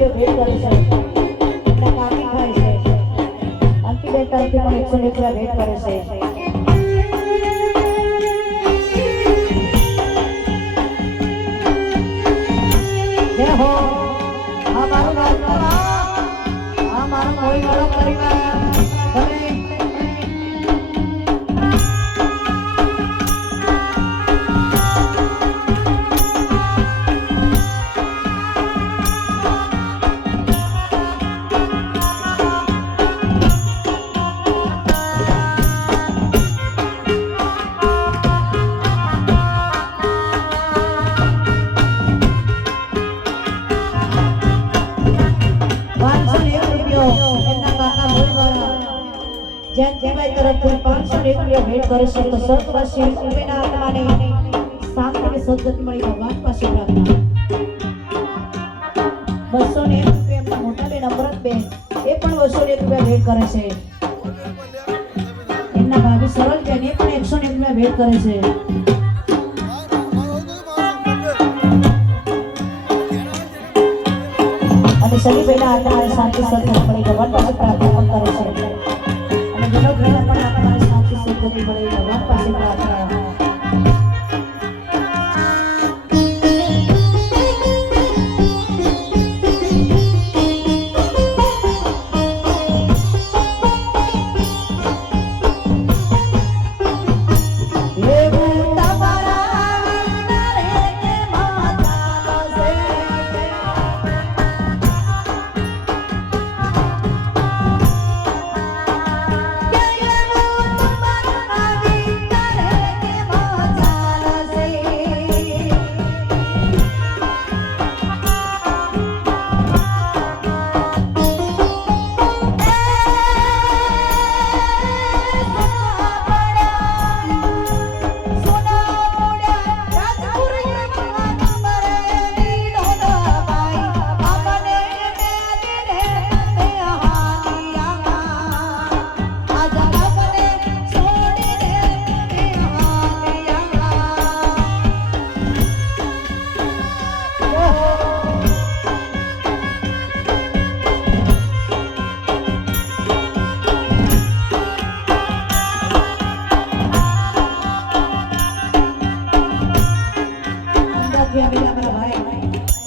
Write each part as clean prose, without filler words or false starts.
રૂપિયા ભેટ કરે છે એમના કાકી થાય છે અંતિબેન તરફથી પણ 100 રૂપિયા ભેટ કરે છે જય હો આ મારું રાજપુરા આ મારો કોઈ વાળો પરિવાર તમે જયંતિભાઈ તરફથી 501 રૂપિયા ભેટ કરે છે તો સ્વર્ગવાસી ઉમેના આત્માને શાંતિની સદગતિ મળી ભગવાન પાસે પ્રાર્થના 201 રૂપિયા એમના મોટા બેન અમૃતબેન એ પણ 201 રૂપિયા ભેટ કરે છે એમના ભાભી સરળબેન એ પણ 101 રૂપિયા ભેટ કરે છે અને શનિભાઈના આત્માને શાંતિ સદગતિ મળી ભગવાન પાસે પ્રાર્થના પણ કરે છે ઘણો ઘણા પણ આપણા શાંતિ સદગતિ મળે ભગવાન પાસે પ્રાર્થના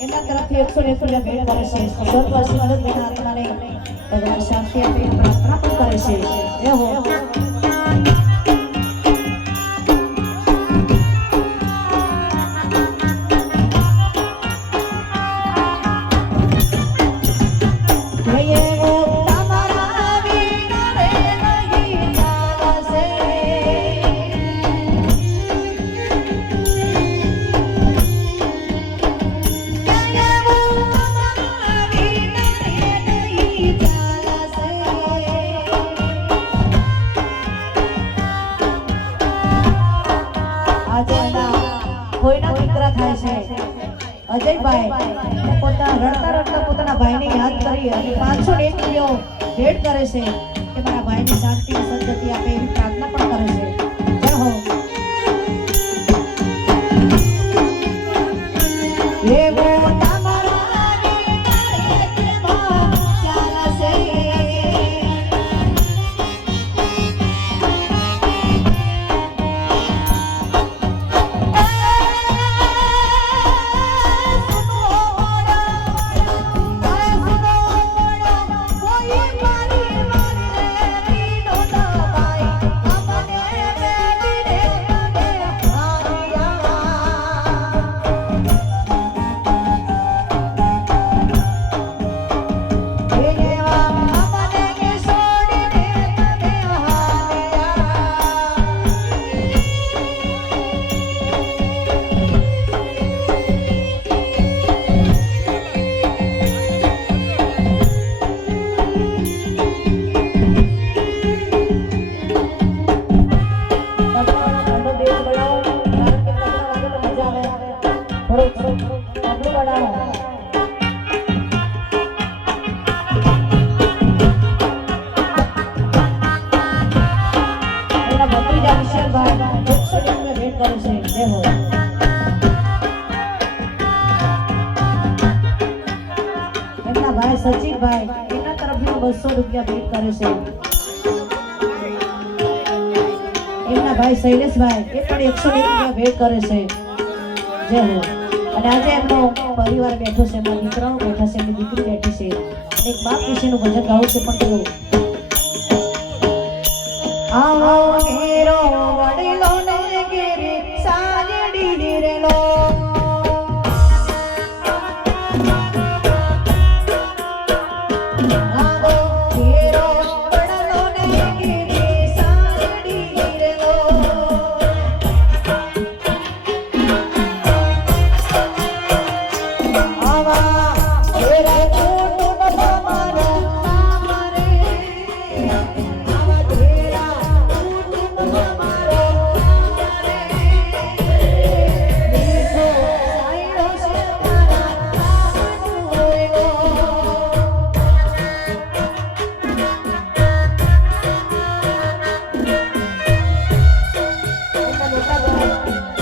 એના તરફથી 101 રૂપિયા ભેટ કરે છે સ્વર્ગવાસી મદદબેન આત્માને ભગવાન શાંતિ આપે પ્રાર્થના પણ કરે છે જય હો કોઈના દીકરા થાય છે અજયભાઈ પોતાના રડતા પોતાના ભાઈને યાદ કરી અને 501 રૂપિયા ભેટ કરે છે કે મારા ભાઈને શાંતિ સદગતિ આપે એવી પ્રાર્થના પણ કરે છે જય હો એમના ભાઈ સચિનભાઈ એના તરફથી 200 રૂપિયા ભેટ કરે છે. એમના ભાઈ શૈલેષભાઈ એ પણ 101 રૂપિયા ભેટ કરે છે. જય હો. અને આજે એમનો પરિવાર બેઠો છે, એમના દીકરાઓ બેઠા છે, એમની દીકરી બેઠી છે. એક બાપ વિશેનું ભજન ગાવું છે પણ કેવું આવો ઘેરો વડીલો ને ઘેરે સાજડી રેલો આવો ઘેરો વડીલો ને ઘેરે સાજડી રેલો આવા ઘેરા કુટુંબ મારો મારે આવા ઘેરા કુટુંબ મારો મારે દીકરો સાઈડો છે મારા આમનો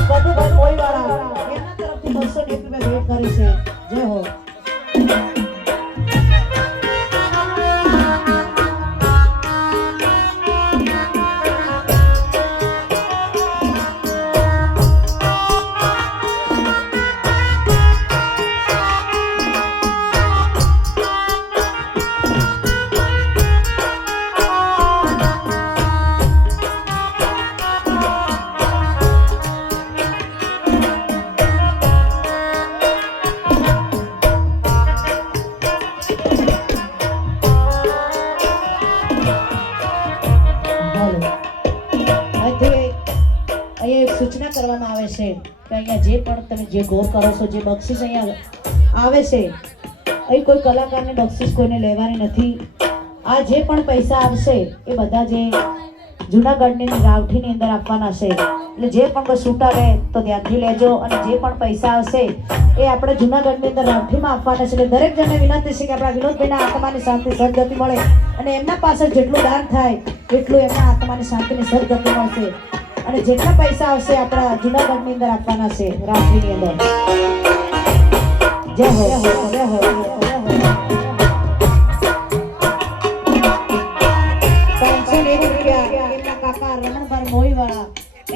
બધું મોઈવાળા એના તરફથી 201 રૂપિયા ભેટ કરી છે. જય હો. અહીંયા એક સૂચના કરવામાં આવે છે કે અહીંયા જે પણ તમે જે ગોર કરો છો, જે બક્ષિસ અહીંયા આવે છે, અહીં કોઈ કલાકારને બક્ષિસ કોઈને લેવાની નથી. આ જે પણ પૈસા આવશે એ બધા જે જૂનાગઢની રાવઠીની અંદર આપવાના છે. એટલે જે પણ કોઈ છૂટ આવે તો ધ્યાનથી લેજો. અને જે પણ પૈસા આવશે એ આપણે જૂનાગઢની અંદર રાવઠીમાં આપવાના છે. એટલે દરેક જણને વિનંતી છે કે આપણા વિનોદભાઈના આત્માની શાંતિ સદગતિ મળે અને એમના પાસે જેટલું દાન થાય એટલું એમના આત્માની શાંતિની સદગતિ મળશે. અને જેટલા પૈસા આવશે આપણા જૂનાગઢની અંદર આપવાના છે રાવઠીની અંદર. જય હો. જય હો. જય હો. મોઈવાળા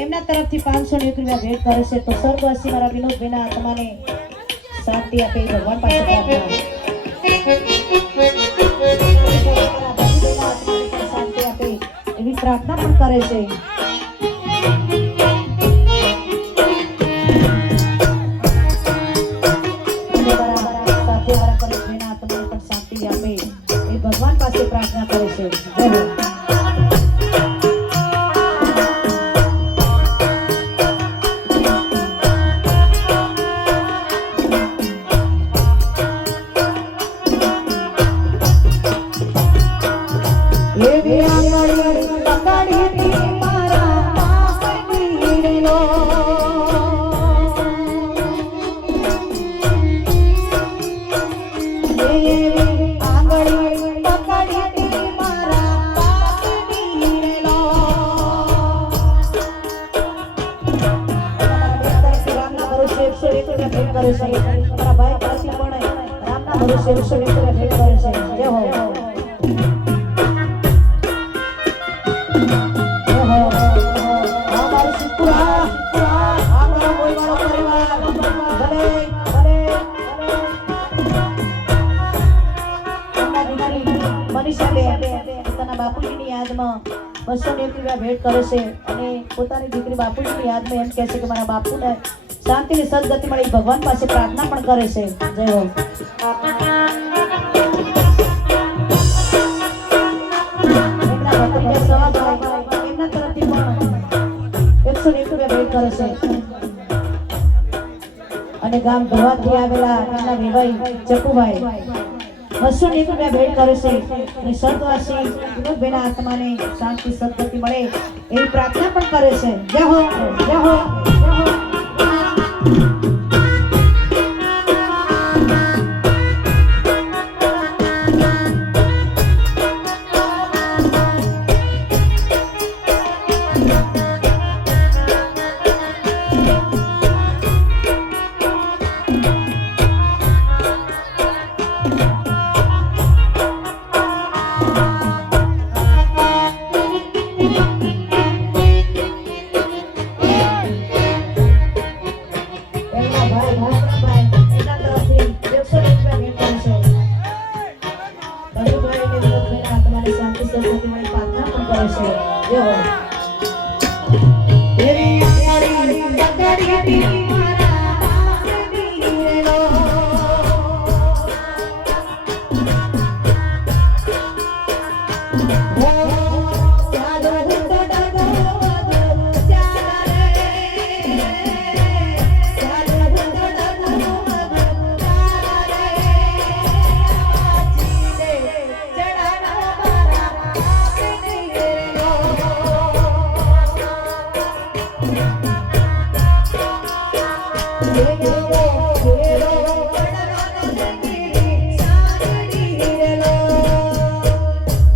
એમના તરફથી 501 રૂપિયા ભેટ કરે છે. તો સ્વર્ગવાસી મારા વિનોદભાઈના આત્માને શાંતિ આપે એ ભગવાન પાસે પ્રાર્થના. શાંતિ આપે એવી પ્રાર્થના પણ કરે છે. શાંતિ આપે એ ભગવાન પાસે પ્રાર્થના કરે છે. જય હો. મારા ભાઈ પાસે પણ રામના ભરોસે 101 રૂપિયા ભેટ કરે છે. જય હો. પોતાના બાપુજીની યાદમાં 201 રૂપિયા ભેટ કરે છે. અને પોતાની દીકરી બાપુજીની યાદમાં એમ કહે છે કે મારા બાપુને શાંતિની સદગતિ મળી ભગવાન પાસે પ્રાર્થના પણ કરે છે. જય હો. એમના તરફથી પણ 101 રૂપિયા ભેટ કરે છે. અને ગામ ધોવાથી આવેલા એમના વિભાઈ ચકુભાઈ 201 રૂપિયા ભેટ કરે છે. અને સ્વર્ગવાસી વિનોદભાઈના આત્માને શાંતિ સદગતિ મળે એવી પ્રાર્થના પણ કરે છે. જય હો. જય હો. જય હો. આવે છે જય હો